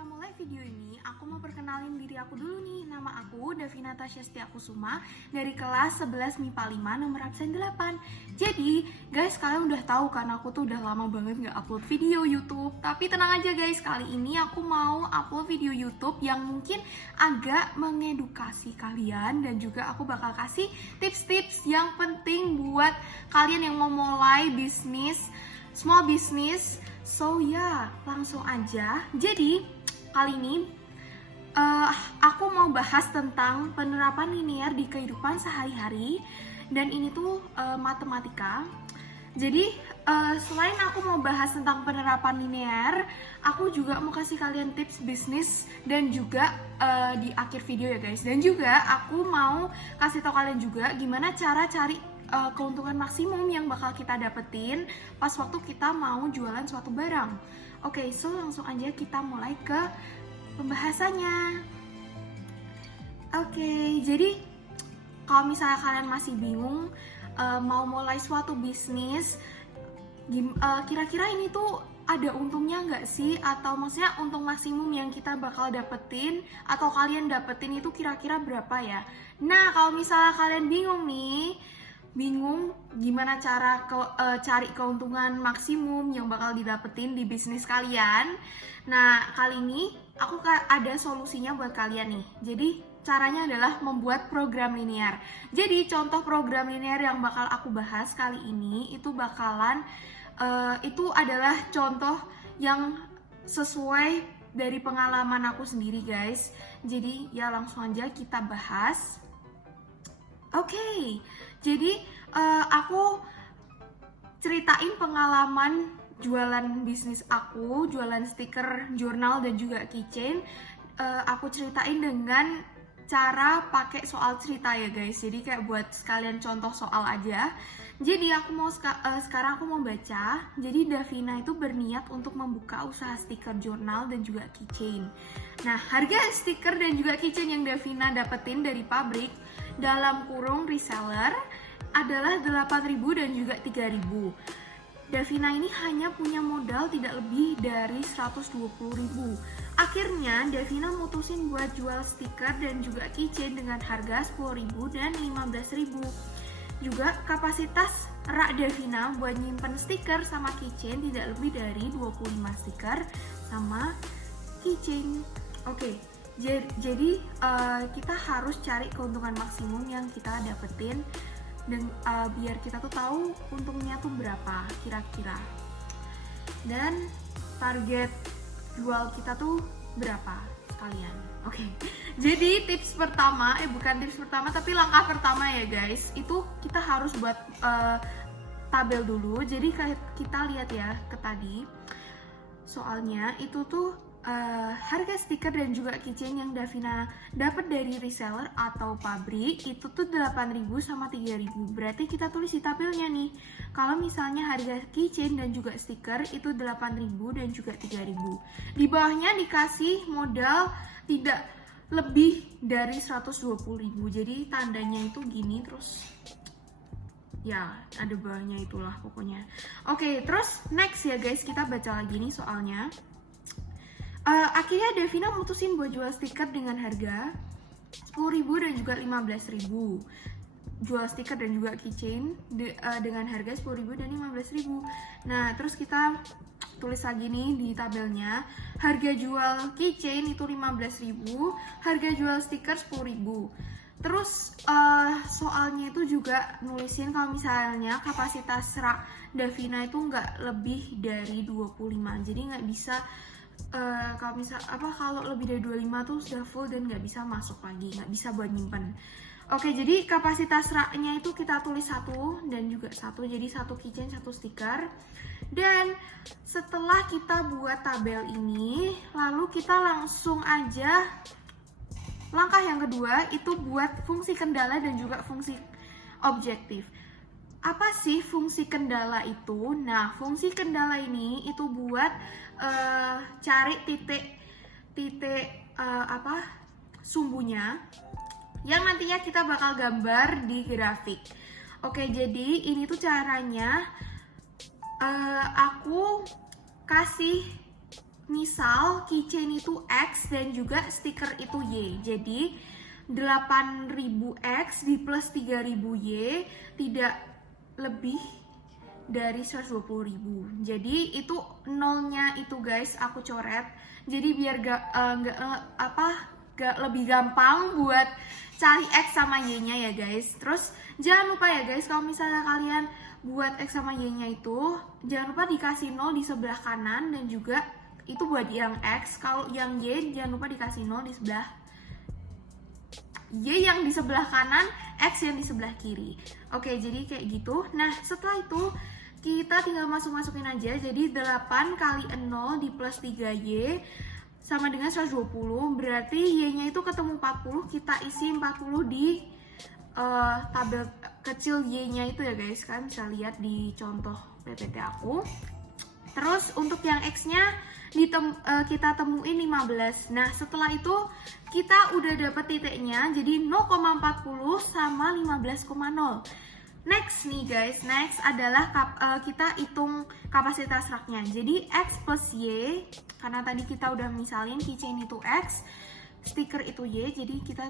kita mulai video ini, aku mau perkenalin diri aku dulu nih. Nama aku Davina Tasya Setiakusuma dari kelas 11 MIPA 5 nomor absen 8. Jadi, guys, kalian udah tahu kan aku tuh udah lama banget nggak upload video YouTube. Tapi tenang aja guys, kali ini aku mau upload video YouTube yang mungkin agak mengedukasi kalian dan juga aku bakal kasih tips-tips yang penting buat kalian yang mau mulai bisnis, small business. So ya, langsung aja. Jadi kali ini aku mau bahas tentang penerapan linear di kehidupan sehari-hari. Dan ini tuh matematika. Jadi selain aku mau bahas tentang penerapan linear, aku juga mau kasih kalian tips bisnis dan juga di akhir video ya guys. Dan juga aku mau kasih tau kalian juga gimana cara cari keuntungan maksimum yang bakal kita dapetin pas waktu kita mau jualan suatu barang. Oke, so langsung aja kita mulai ke pembahasannya. Oke, jadi kalau misalnya kalian masih bingung mau mulai suatu bisnis, kira-kira ini tuh ada untungnya nggak sih? Atau maksudnya untung maksimum yang kita bakal dapetin atau kalian dapetin itu kira-kira berapa ya? Nah, kalau misalnya kalian bingung gimana cara cari keuntungan maksimum yang bakal didapetin di bisnis kalian. Nah, kali ini aku ada solusinya buat kalian nih. Jadi, caranya adalah membuat program linear. Jadi, contoh program linear yang bakal aku bahas kali ini itu bakalan itu adalah contoh yang sesuai dari pengalaman aku sendiri, guys. Jadi, ya langsung aja kita bahas. Oke, jadi aku ceritain pengalaman jualan bisnis aku, jualan stiker, jurnal, dan juga keychain. Aku ceritain dengan cara pakai soal cerita ya guys. Jadi kayak buat sekalian contoh soal aja. Jadi aku mau sekarang aku mau baca. Jadi Davina itu berniat untuk membuka usaha stiker jurnal dan juga keychain. Nah, harga stiker dan juga keychain yang Davina dapetin dari pabrik dalam kurung reseller adalah 8.000 dan juga 3.000. Davina ini hanya punya modal tidak lebih dari 120.000. Akhirnya Davina mutusin buat jual stiker dan juga keychain dengan harga 10.000 dan 15.000. Juga kapasitas rak Davina buat nyimpen stiker sama keychain tidak lebih dari 25 stiker sama keychain. Oke, jadi kita harus cari keuntungan maksimum yang kita dapetin dan biar kita tuh tahu untungnya tuh berapa kira-kira dan target jual kita tuh berapa sekalian. Oke, jadi tips pertama bukan tips pertama tapi langkah pertama ya guys, itu kita harus buat tabel dulu. Jadi kita lihat ya ke tadi soalnya itu tuh harga stiker dan juga keychain yang Davina dapat dari reseller atau pabrik itu tuh 8.000 sama 3.000. Berarti kita tulis di tabelnya nih. Kalau misalnya harga keychain dan juga stiker itu 8.000 dan juga 3.000. Di bawahnya dikasih modal tidak lebih dari 120.000. Jadi tandanya itu gini terus ya ada bawahnya itulah pokoknya. Oke, terus next ya guys, kita baca lagi nih soalnya. Akhirnya Davina mutusin buat jual stiker dengan harga 10.000 dan juga 15.000. Jual stiker dan juga keychain dengan harga 10.000 dan 15.000. Nah, terus kita tulis lagi nih di tabelnya. Harga jual keychain itu 15.000, harga jual stiker 10.000. Terus soalnya itu juga nulisin kalau misalnya kapasitas rak Davina itu nggak lebih dari 25. Jadi nggak bisa kalau lebih dari 25 tuh sudah full dan nggak bisa masuk lagi, nggak bisa buat nyimpen. Oke, jadi kapasitas raknya itu kita tulis 1 dan juga 1, jadi 1 keychain 1 stiker. Dan setelah kita buat tabel ini, lalu kita langsung aja langkah yang kedua itu buat fungsi kendala dan juga fungsi objektif. Apa sih fungsi kendala itu? Nah, fungsi kendala ini itu buat cari titik sumbunya yang nantinya kita bakal gambar di grafik. Oke, jadi ini tuh caranya aku kasih misal keychain itu X dan juga stiker itu Y. Jadi 8000X di plus 3000Y tidak lebih dari 120.000. Jadi itu nolnya itu guys aku coret. Jadi biar gak lebih gampang buat cari X sama Y-nya ya guys. Terus jangan lupa ya guys, kalau misalnya kalian buat X sama Y-nya itu jangan lupa dikasih 0 di sebelah kanan, dan juga itu buat yang X. Kalau yang Y jangan lupa dikasih 0 di sebelah Y yang di sebelah kanan, X yang di sebelah kiri. Oke, jadi kayak gitu. Nah, setelah itu kita tinggal masukin aja. Jadi 8 kali 0 di plus 3Y sama dengan 120. Berarti Y-nya itu ketemu 40. Kita isi 40 di tabel kecil Y-nya itu ya guys. Kan bisa lihat di contoh PPT aku. Terus untuk yang X-nya kita temuin 15. Nah, setelah itu kita udah dapet titiknya, jadi 0,40 sama 15,0. Next nih guys, next adalah kita hitung kapasitas raknya. Jadi X plus Y, karena tadi kita udah misalin keychain itu X, stiker itu Y, jadi kita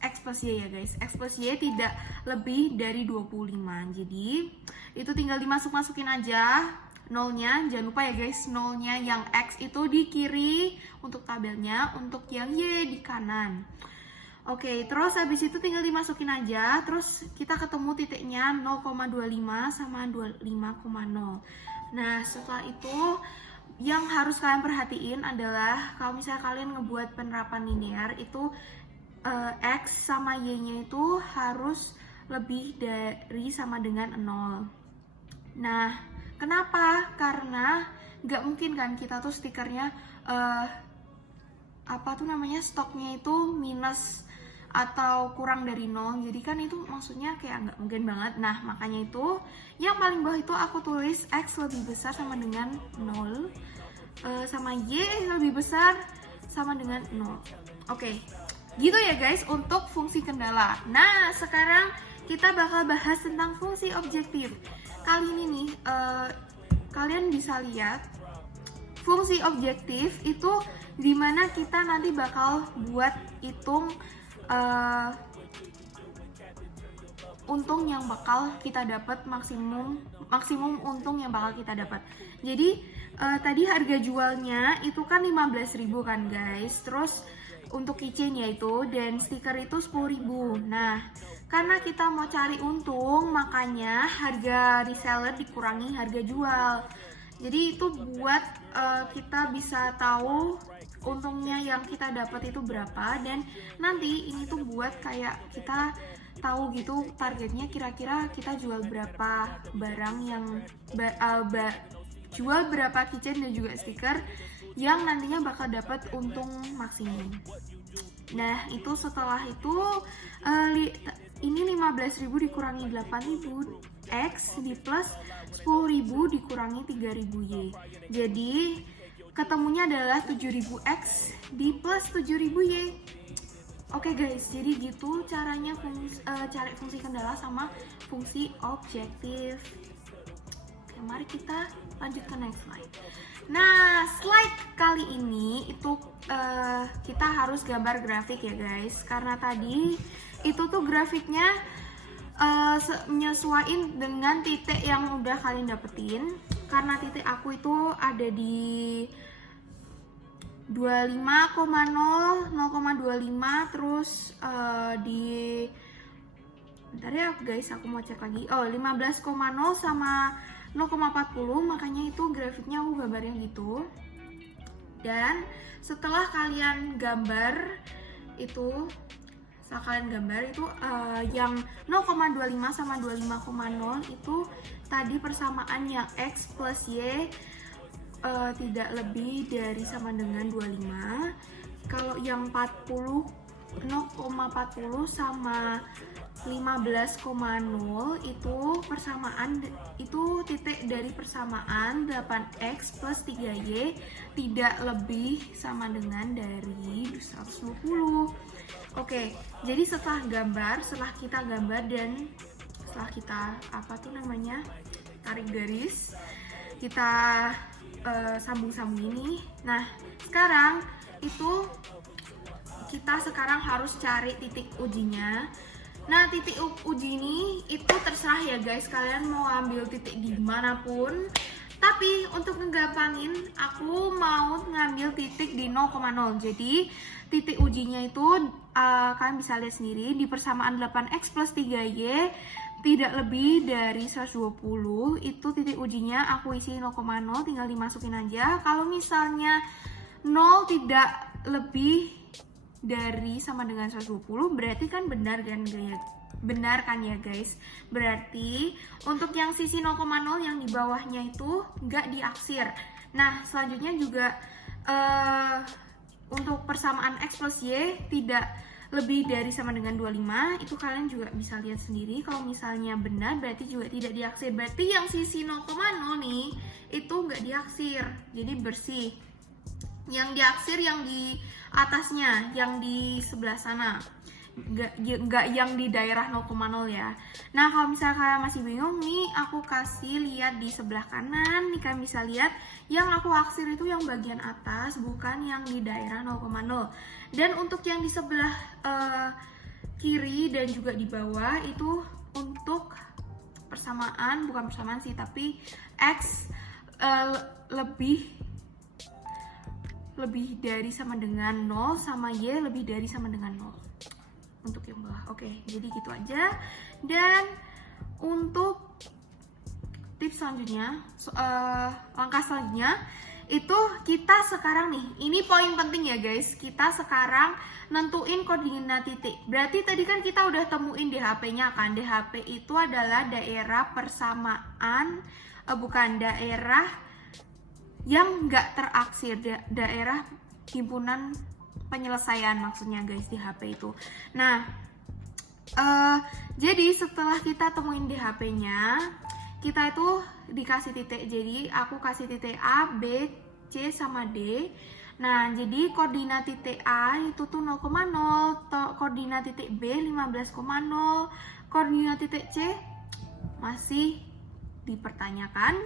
X plus Y ya guys. X plus Y tidak lebih dari 25. Jadi itu tinggal dimasukin aja nolnya. Jangan lupa ya guys, nolnya yang X itu di kiri untuk tabelnya, untuk yang Y di kanan. Oke, terus habis itu tinggal dimasukin aja. Terus kita ketemu titiknya 0,25 sama 25,0. Nah, setelah itu yang harus kalian perhatiin adalah kalau misalnya kalian ngebuat penerapan linear itu X sama Y-nya itu harus lebih dari sama dengan 0. Nah, kenapa? Karena nggak mungkin kan kita tuh stikernya stoknya itu minus atau kurang dari 0. Jadi kan itu maksudnya kayak nggak mungkin banget. Nah, makanya itu yang paling bawah itu aku tulis X lebih besar sama dengan 0, sama Y lebih besar sama dengan 0. Oke, gitu ya guys untuk fungsi kendala. Nah, sekarang kita bakal bahas tentang fungsi objektif. Kali ini nih kalian bisa lihat fungsi objektif itu dimana kita nanti bakal buat hitung untung yang bakal kita dapat, maksimum untung yang bakal kita dapat. Jadi tadi harga jualnya itu kan 15.000 kan guys. Terus untuk keychain yaitu dan stiker itu 10.000. Nah, karena kita mau cari untung, makanya harga reseller dikurangi harga jual. Jadi itu buat kita bisa tahu untungnya yang kita dapat itu berapa, dan nanti ini tuh buat kayak kita tahu gitu targetnya kira-kira kita jual berapa barang yang jual berapa keychain dan juga stiker yang nantinya bakal dapat untung maksimum. Nah, itu setelah itu ini 15.000 dikurangi 8.000 X di plus 10.000 dikurangi 3.000 Y. Jadi ketemunya adalah 7.000 X di plus 7.000 Y. Oke guys, jadi gitu caranya cari fungsi kendala sama fungsi objektif. Oke, mari kita lanjut ke next slide. Nah, slide kali ini itu kita harus gambar grafik ya guys. Karena tadi itu tuh grafiknya menyesuaikan dengan titik yang udah kalian dapetin. Karena titik aku itu ada di 25,0, 0,25, terus di bentar ya guys, aku mau cek lagi. 15,0 sama 0,40, makanya itu grafiknya aku gambarnya gitu. Dan setelah kalian gambar itu, yang 0,25 sama 25,0 itu tadi persamaan yang X plus Y tidak lebih dari sama dengan 25. Kalau yang 0,40 sama 15,0 itu persamaan, itu titik dari persamaan 8X plus 3Y tidak lebih sama dengan dari 120. Oke, jadi setelah kita gambar dan setelah kita tarik garis, kita sambung-sambung ini. Nah sekarang itu kita sekarang harus cari titik ujinya. Nah titik uji ini itu terserah ya guys, kalian mau ambil titik dimanapun. Tapi untuk ngegampangin aku mau ngambil titik di 0,0. Jadi titik ujinya itu kalian bisa lihat sendiri di persamaan 8x plus 3y tidak lebih dari 120. Itu titik ujinya aku isi 0,0, tinggal dimasukin aja. Kalau misalnya 0 tidak lebih dari sama dengan 120 berarti kan benar kan ya guys. Berarti untuk yang sisi 0,0 yang di bawahnya itu nggak diaksir. Nah selanjutnya juga untuk persamaan x plus y tidak lebih dari sama dengan 25, itu kalian juga bisa lihat sendiri. Kalau misalnya benar berarti juga tidak diaksir. Berarti yang sisi 0,0 nih itu nggak diaksir, jadi bersih. Yang diaksir yang di atasnya, yang di sebelah sana, nggak yang di daerah 0,0 ya. Nah kalau misalnya kalian masih bingung nih, aku kasih lihat di sebelah kanan nih, kalian bisa lihat yang aku aksir itu yang bagian atas, bukan yang di daerah 0,0. Dan untuk yang di sebelah kiri dan juga di bawah itu untuk persamaan, bukan persamaan sih, tapi x lebih dari sama dengan 0 sama y lebih dari sama dengan 0 untuk yang bawah. Oke, jadi gitu aja. Dan untuk tips selanjutnya, langkah selanjutnya itu kita sekarang nih, ini poin penting ya guys, kita sekarang nentuin koordinat titik. Berarti tadi kan kita udah temuin DHP-nya kan. DHP itu adalah daerah persamaan, bukan daerah yang nggak teraksir, daerah himpunan penyelesaian maksudnya guys, DHP itu. Nah jadi setelah kita temuin DHP-nya, kita itu dikasih titik. Jadi aku kasih titik A, B, C sama D. Nah jadi koordinat titik A itu tuh 0,0, koordinat titik B 15,0, koordinat titik C masih dipertanyakan,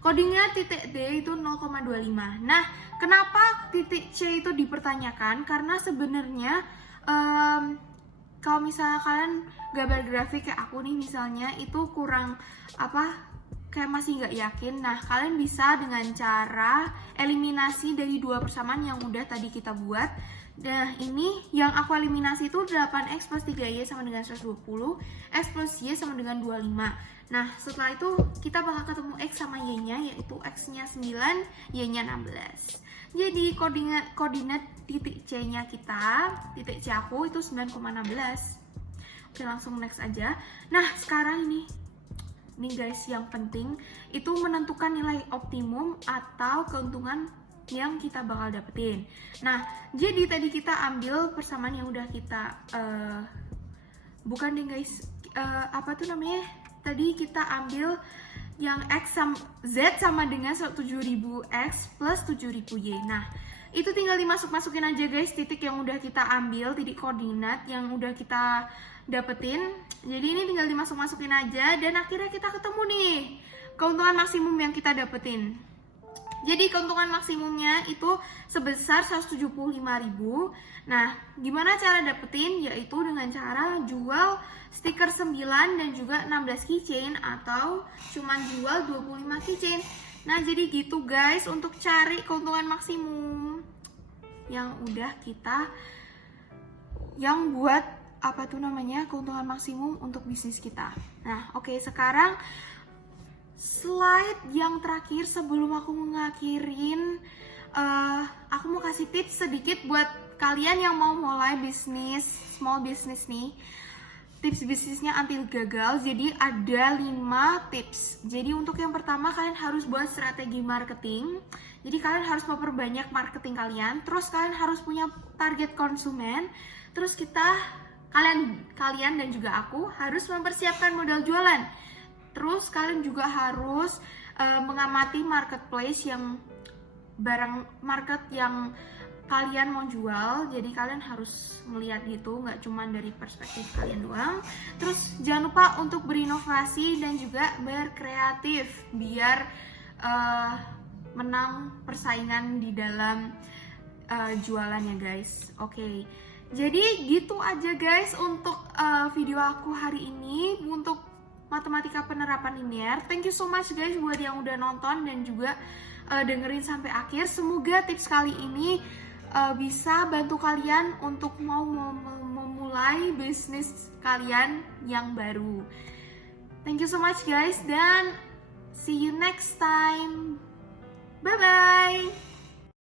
koordinat titik D itu 0,25. Nah, kenapa titik C itu dipertanyakan? Karena sebenarnya kalau misalnya kalian gambar grafik kayak aku nih misalnya, itu kurang kayak masih nggak yakin. Nah, kalian bisa dengan cara eliminasi dari dua persamaan yang udah tadi kita buat. Nah, ini yang aku eliminasi itu 8x plus 3y sama dengan 120, x plus y sama dengan 25. Nah, setelah itu kita bakal ketemu x sama y-nya, yaitu x-nya 9, y-nya 16. Jadi koordinat titik C-nya kita, titik C aku itu 9,16. Oke, langsung next aja. Nah, sekarang ini guys, yang penting itu menentukan nilai optimum atau keuntungan yang kita bakal dapetin. Nah, jadi tadi kita ambil persamaan yang udah kita bukan deh guys, tadi kita ambil yang Z sama dengan 7000x plus 7000y. Nah, itu tinggal dimasuk-masukin aja guys, titik yang udah kita ambil, titik koordinat yang udah kita dapetin. Jadi ini tinggal dimasuk-masukin aja, dan akhirnya kita ketemu nih keuntungan maksimum yang kita dapetin. Jadi keuntungan maksimumnya itu sebesar 175.000. Nah, gimana cara dapetin? Yaitu dengan cara jual stiker 9 dan juga 16 keychain, atau cuman jual 25 keychain. Nah, jadi gitu guys untuk cari keuntungan maksimum yang udah kita buat keuntungan maksimum untuk bisnis kita. Nah, oke, sekarang slide yang terakhir sebelum aku mengakhirin, aku mau kasih tips sedikit buat kalian yang mau mulai bisnis, small business nih. Tips bisnisnya anti gagal. Jadi ada 5 tips. Jadi untuk yang pertama, kalian harus buat strategi marketing. Jadi kalian harus memperbanyak marketing kalian. Terus kalian harus punya target konsumen. Terus kalian dan juga aku harus mempersiapkan modal jualan. Terus kalian juga harus mengamati marketplace yang market yang kalian mau jual. Jadi kalian harus melihat gitu, nggak cuma dari perspektif kalian doang. Terus jangan lupa untuk berinovasi dan juga berkreatif biar menang persaingan di dalam jualannya guys. Oke. Jadi gitu aja guys untuk video aku hari ini untuk matematika penerapan linear. Thank you so much guys buat yang udah nonton dan juga dengerin sampai akhir. Semoga tips kali ini bisa bantu kalian untuk mau memulai bisnis kalian yang baru. Thank you so much guys dan see you next time. Bye bye.